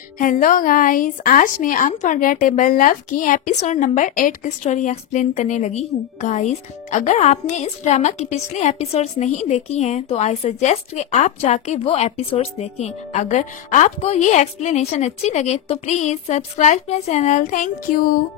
Hello guys, आज मैं unforgettable love की एपिसोड नंबर 8 की स्टोरी एक्सप्लेन करने लगी हूँ। गाइस, अगर आपने इस ड्रामा की पिछली एपिसोड्स नहीं देखी हैं तो आई सजेस्ट कि आप जाके वो एपिसोड्स देखें। अगर आपको ये एक्सप्लेनेशन अच्छी लगे तो please subscribe my channel. Thank you.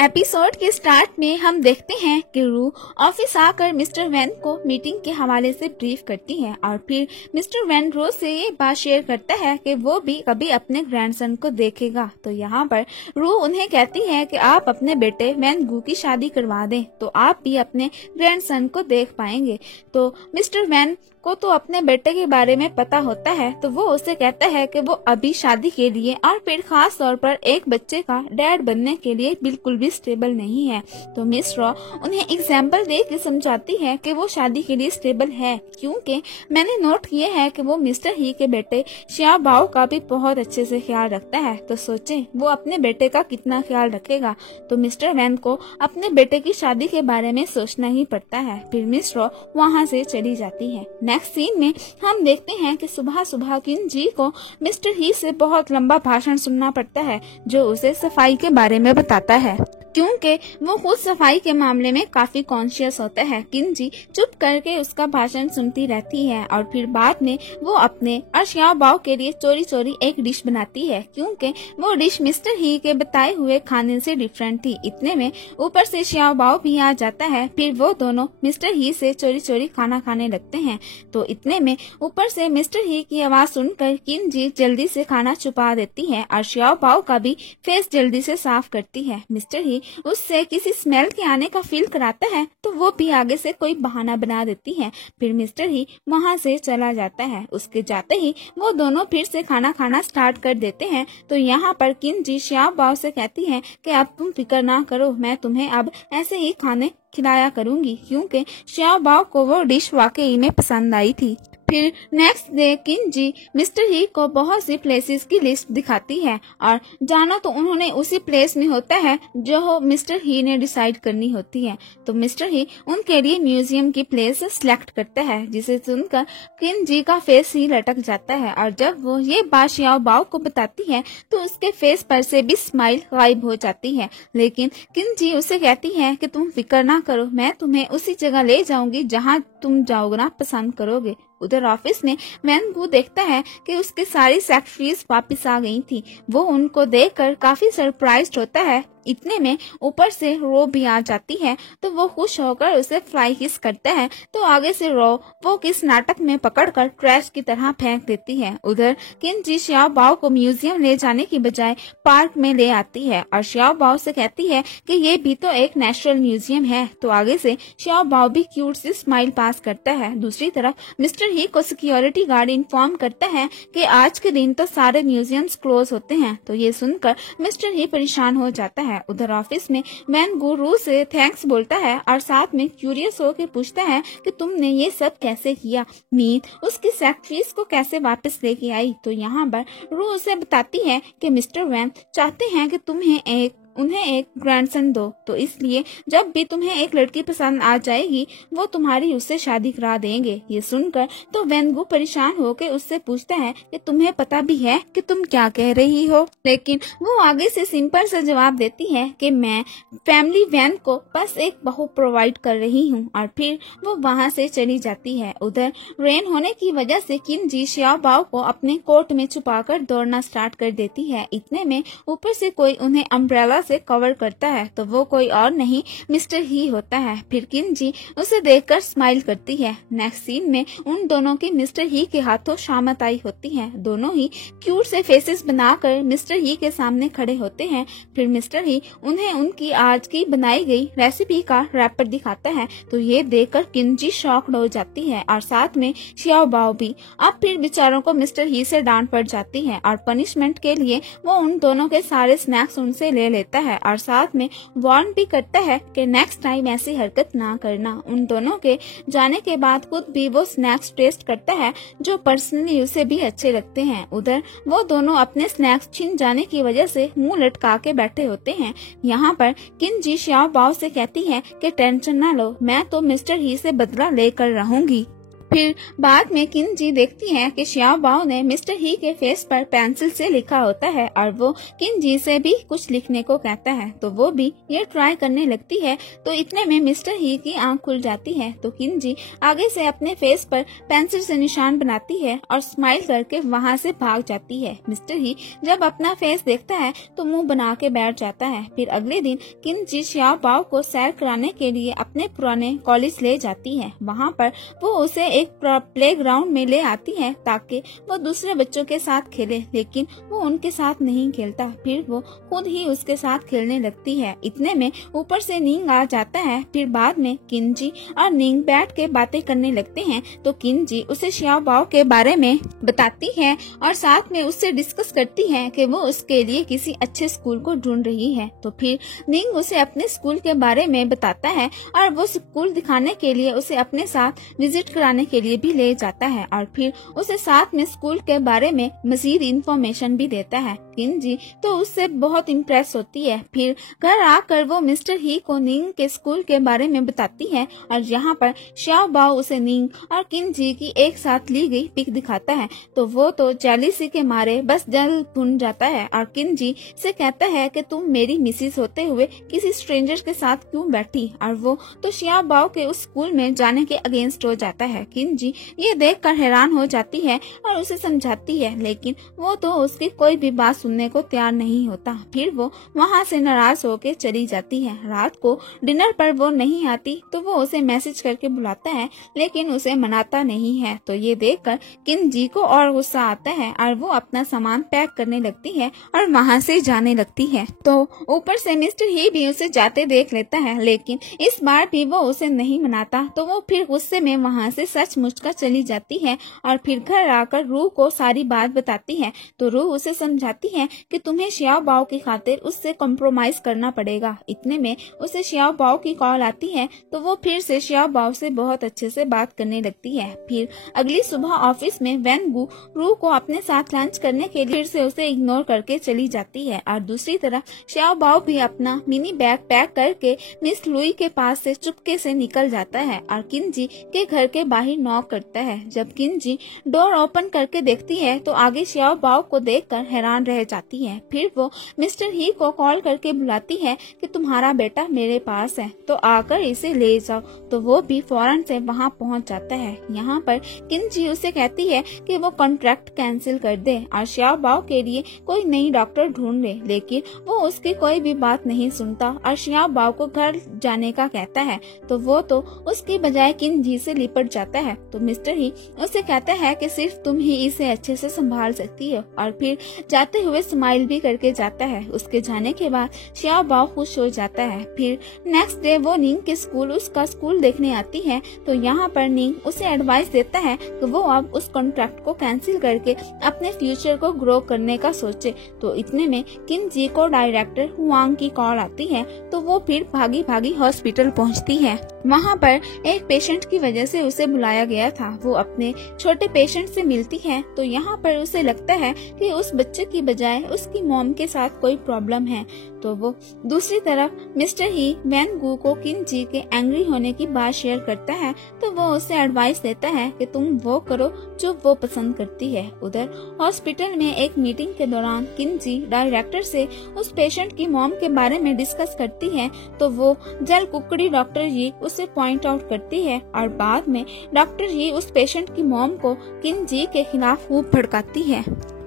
Episode के स्टार्ट में हम देखते हैं कि रू ऑफिस आकर मिस्टर वैन को मीटिंग के हवाले से ब्रीफ करती है और फिर मिस्टर वैन रू से ये बात शेयर करता है कि वो भी कभी अपने ग्रैंडसन को देखेगा। तो यहाँ पर रू उन्हें कहती है कि आप अपने बेटे वैन गू की शादी करवा दें तो आप भी अपने ग्रैंडसन को देख पाएंगे। तो मिस्टर वैन को तो अपने बेटे के बारे में पता होता है तो वो उसे कहता है कि वो अभी शादी के लिए और फिर खास तौर पर एक बच्चे का डैड बनने के लिए बिल्कुल भी स्टेबल नहीं है। तो मिस रॉ उन्हें एग्जाम्पल दे के समझाती है कि वो शादी के लिए स्टेबल है, क्योंकि मैंने नोट किया है कि वो मिस्टर ही के बेटे श्या बाओ का भी बहुत अच्छे से ख्याल रखता है। तो सोचें वो अपने बेटे का कितना ख्याल रखेगा। तो मिस्टर वैन को अपने बेटे की शादी के बारे में सोचना ही पड़ता है। फिर मिस रॉ वहाँ से चली जाती है। नेक्स्ट सीन में हम देखते हैं कि सुबह सुबह किन जी को मिस्टर ही से बहुत लंबा भाषण सुनना पड़ता है जो उसे सफाई के बारे में बताता है, क्योंकि वो खुद सफाई के मामले में काफी कॉन्शियस होता है। किंजी चुप करके उसका भाषण सुनती रहती है और फिर बाद में वो अपने और श्याओ बाओ के लिए चोरी चोरी एक डिश बनाती है, क्योंकि वो डिश मिस्टर ही के बताए हुए खाने से डिफरेंट थी। इतने में ऊपर से श्याओ बाओ भी आ जाता है। फिर वो दोनों मिस्टर ही से चोरी चोरी खाना खाने लगते हैं। तो इतने में ऊपर से मिस्टर ही की आवाज सुनकर किंजी जल्दी से खाना छुपा देती है और श्याओ बाओ का भी फेस जल्दी से साफ करती है। मिस्टर ही उससे किसी स्मेल के आने का फील कराता है तो वो भी आगे से कोई बहाना बना देती है। फिर मिस्टर ही वहाँ से चला जाता है। उसके जाते ही वो दोनों फिर से खाना खाना स्टार्ट कर देते हैं। तो यहाँ पर किंजी श्याओ बाओ से कहती है कि अब तुम फिक्र ना करो, मैं तुम्हें अब ऐसे ही खाने खिलाया करूंगी, क्योंकि श्याओ बाओ को वो डिश वाकई में पसंद आई थी। फिर नेक्स्ट डे किंजी मिस्टर ही को बहुत सी प्लेसेस की लिस्ट दिखाती है और जाना तो उन्होंने उसी प्लेस में होता है जो मिस्टर ही ने डिसाइड करनी होती है। तो मिस्टर ही उनके लिए म्यूजियम की प्लेस सिलेक्ट करता है, जिसे सुनकर किंजी का फेस ही लटक जाता है और जब वो ये बात श्याओ बाओ को बताती है तो उसके फेस पर से भी स्माइल गायब हो जाती है। लेकिन किंजी उसे कहती है कि तुम फिक्र ना करो, मैं तुम्हें उसी जगह ले जाऊंगी जहाँ तुम जाओगे पसंद करोगे। उधर ऑफिस में वैन गू देखता है कि उसकी सारी सेक्रेटरीज वापस आ गई थी। वो उनको देखकर काफी सरप्राइज्ड होता है। इतने में ऊपर से रो भी आ जाती है तो वो खुश होकर उसे फ्लाई किस करता है। तो आगे से रो वो किस नाटक में पकड़कर ट्रैश की तरह फेंक देती है। उधर किंजी श्याओ बाओ को म्यूजियम ले जाने की बजाय पार्क में ले आती है और श्याओ बाओ से कहती है कि ये भी तो एक नेचुरल म्यूजियम है। तो आगे से श्याओ बाओ भी क्यूट सी स्माइल पास करता है। दूसरी तरफ मिस्टर ही को सिक्योरिटी गार्ड इन्फॉर्म करता है कि आज के दिन तो सारे म्यूजियम्स क्लोज होते हैं। तो ये सुनकर मिस्टर ही परेशान हो जाता है। उधर ऑफिस में वैन गू रू से थैंक्स बोलता है और साथ में क्यूरियस होकर पूछता है कि तुमने ये सब कैसे किया, मीत उसकी सेक्रेटरीज को कैसे वापस लेके आई। तो यहाँ पर रू उसे बताती है कि मिस्टर वैन चाहते हैं कि उन्हें एक ग्रैंडसन दो, तो इसलिए जब भी तुम्हें एक लड़की पसंद आ जाएगी वो तुम्हारी उससे शादी करा देंगे। ये सुनकर तो वैन गू परेशान होकर उससे पूछता है कि तुम्हें पता भी है कि तुम क्या कह रही हो। लेकिन वो आगे से सिंपल सा जवाब देती है कि मैं फैमिली वैन को बस एक बहू प्रोवाइड कर रही हूँ और फिर वो वहाँ से चली जाती है। उधर रेन होने की वजह से किंजी श्याओ बाओ को अपने कोट में छुपाकर दौड़ना स्टार्ट कर देती है। इतने में ऊपर से कोई उन्हें अम्ब्रेला से कवर करता है तो वो कोई और नहीं मिस्टर ही होता है। फिर किंजी उसे देखकर स्माइल करती है। नेक्स्ट सीन में उन दोनों की मिस्टर ही के हाथों शामत आई होती है। दोनों ही क्यूट से फेसेस बनाकर मिस्टर ही के सामने खड़े होते हैं। फिर मिस्टर ही उन्हें उनकी आज की बनाई गई रेसिपी का रैपर दिखाता है। तो ये देखकर किंजी शॉक्ड हो जाती है और साथ में श्याओ बाओ भी। अब फिर बेचारों को मिस्टर ही से डांट पड़ जाती है और पनिशमेंट के लिए वो उन दोनों के सारे स्नैक्स उनसे ले लेता है और साथ में वार्न भी करता है कि नेक्स्ट टाइम ऐसी हरकत ना करना। उन दोनों के जाने के बाद खुद भी वो स्नैक्स टेस्ट करता है जो पर्सनली उसे भी अच्छे लगते हैं। उधर वो दोनों अपने स्नैक्स छिन जाने की वजह से मुंह लटका के बैठे होते हैं। यहाँ पर किंजी श्याओ बाओ से कहती है कि टेंशन ना लो, मैं तो मिस्टर ही से बदला लेकर रहूंगी। फिर बाद में किनजी देखती हैं कि xiao bao ने मिस्टर ही के फेस पर पेंसिल से लिखा होता है और वो किनजी से भी कुछ लिखने को कहता है, तो वो भी ये ट्राई करने लगती है। तो इतने में मिस्टर ही की आंख खुल जाती है, तो किनजी आगे से अपने फेस पर पेंसिल से निशान बनाती है और स्माइल करके वहाँ से भाग जाती है। मिस्टर ही जब अपना फेस देखता है तो मुंह बना के बैठ जाता है। फिर अगले दिन किनजी xiao bao को सैर कराने के लिए अपने पुराने कॉलेज ले जाती है। वहाँ पर वो उसे एक प्लेग्राउंड में ले आती है ताकि वो दूसरे बच्चों के साथ खेले, लेकिन वो उनके साथ नहीं खेलता। फिर वो खुद ही उसके साथ खेलने लगती है। इतने में ऊपर से निंग आ जाता है। फिर बाद में किनजी और निंग बैठ के बातें करने लगते हैं, तो किनजी उसे xiao bao के बारे में बताती है और साथ में उससे डिस्कस करती है कि वो उसके लिए किसी अच्छे स्कूल को ढूंढ रही है। तो फिर निंग उसे अपने स्कूल के बारे में बताता है और वो स्कूल दिखाने के लिए उसे अपने साथ विजिट कराने के लिए भी ले जाता है और फिर उसे साथ में स्कूल के बारे में मजीद इंफॉर्मेशन भी देता है। किनजी तो उससे बहुत इम्प्रेस होती है। फिर घर आकर वो मिस्टर ही को निंग के स्कूल के बारे में बताती है और यहाँ पर xiao bao उसे निंग और किनजी की एक साथ ली गई पिक दिखाता है, तो वो तो जेलिसी के मारे बस जल भुन जाता है और किनजी से कहता है कि तुम मेरी मिसिस होते हुए किसी स्ट्रेंजर के साथ क्यों बैठी, और वो तो xiao bao के उस स्कूल में जाने के अगेंस्ट हो जाता है। किनजी ये देखकर हैरान हो जाती है और उसे समझाती है, लेकिन वो तो उसकी कोई भी बात सुनने को तैयार नहीं होता। फिर वो वहाँ से नाराज होकर चली जाती है। रात को डिनर पर वो नहीं आती तो वो उसे मैसेज करके बुलाता है, लेकिन उसे मनाता नहीं है। तो ये देखकर किनजी को और गुस्सा आता है और वो अपना सामान पैक करने लगती है और वहाँ से जाने लगती है। तो ऊपर से मिस्टर ही भी उसे जाते देख लेता है, लेकिन इस बार भी वो उसे नहीं मनाता। तो वो फिर गुस्से में वहाँ से सचमुच कर चली जाती है और फिर घर आकर रूह को सारी बात बताती है। तो रूह उसे समझाती है कि तुम्हें xiao bao की खातिर उससे कॉम्प्रोमाइज करना पड़ेगा। इतने में उसे xiao bao की कॉल आती है, तो वो फिर से xiao bao से बहुत अच्छे से बात करने लगती है। फिर अगली सुबह ऑफिस में वैन गु रूह को अपने साथ लंच करने के लिए फिर से उसे इग्नोर करके चली जाती है और दूसरी तरफ xiao bao भी अपना मिनी बैग पैक करके मिस लुई के पास से चुपके से निकल जाता है और किनजी के घर के बाहर नॉक करता है। जब किनजी डोर ओपन करके देखती है तो आगे xiao bao को देखकर हैरान रह जाती है। फिर वो मिस्टर ही को कॉल करके बुलाती है कि तुम्हारा बेटा मेरे पास है, तो आकर इसे ले जाओ। तो वो भी फौरन से वहाँ पहुँच जाता है। यहाँ पर किनजी उसे कहती है कि वो कॉन्ट्रैक्ट कैंसिल कर दे और xiao bao के लिए कोई नई डॉक्टर ढूंढ ले, लेकिन वो उसकी कोई भी बात नहीं सुनता और xiao bao को घर जाने का कहता है। तो वो तो उसकी बजाय किनजी से लिपट जाता है। तो मिस्टर ही उसे कहता है कि सिर्फ तुम ही इसे अच्छे से संभाल सकती हो और फिर जाते हुए स्माइल भी करके जाता है। उसके जाने के बाद xiao bao खुश हो जाता है। फिर नेक्स्ट डे वो निंग के स्कूल उसका स्कूल देखने आती है। तो यहाँ पर निंग उसे एडवाइस देता है कि वो अब उस कॉन्ट्रैक्ट को कैंसिल करके अपने फ्यूचर को ग्रो करने का सोचे। तो इतने में किनजी को डायरेक्टर हुआंग की कॉल आती है, तो वो फिर भागी भागी हॉस्पिटल पहुँचती है। वहाँ पर एक पेशेंट की वजह से उसे बुलाया गया था। वो अपने छोटे पेशेंट से मिलती है, तो यहाँ पर उसे लगता है कि उस बच्चे की बजाय उसकी मॉम के साथ कोई प्रॉब्लम है। तो वो दूसरी तरफ मिस्टर ही वैन गु को किनजी के एंग्री होने की बात शेयर करता है, तो वो उसे एडवाइस देता है कि तुम वो करो जो वो पसंद करती है। उधर हॉस्पिटल में एक मीटिंग के दौरान किनजी डायरेक्टर से उस पेशेंट की मॉम के बारे में डिस्कस करती है, तो वो जल कुकड़ी डॉक्टर ही उसे पॉइंट आउट करती है और बाद में डॉक्टर ही उस पेशेंट की मॉम को किनजी के खिलाफ खूब भड़काती है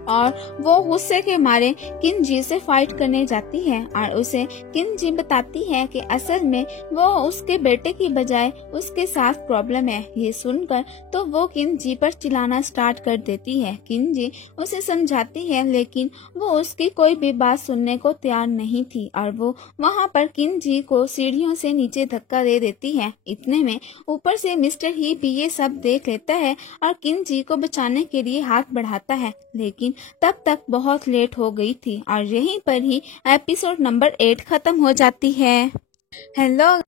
और वो गुस्से के मारे किनजी से फाइट करने जाती है और उसे किनजी बताती है कि असल में वो उसके बेटे की बजाय उसके साथ प्रॉब्लम है। ये सुनकर तो वो किनजी पर चिल्लाना स्टार्ट कर देती है। किनजी उसे समझाती है, लेकिन वो उसकी कोई भी बात सुनने को तैयार नहीं थी और वो वहाँ पर किनजी को सीढ़ियों से नीचे धक्का दे देती है। इतने में ऊपर से मिस्टर ही भी ये सब देख लेता है और किनजी को बचाने के लिए हाथ बढ़ाता है, लेकिन तब तक बहुत लेट हो गई थी और यहीं पर ही एपिसोड नंबर 8 खत्म हो जाती है। हेलो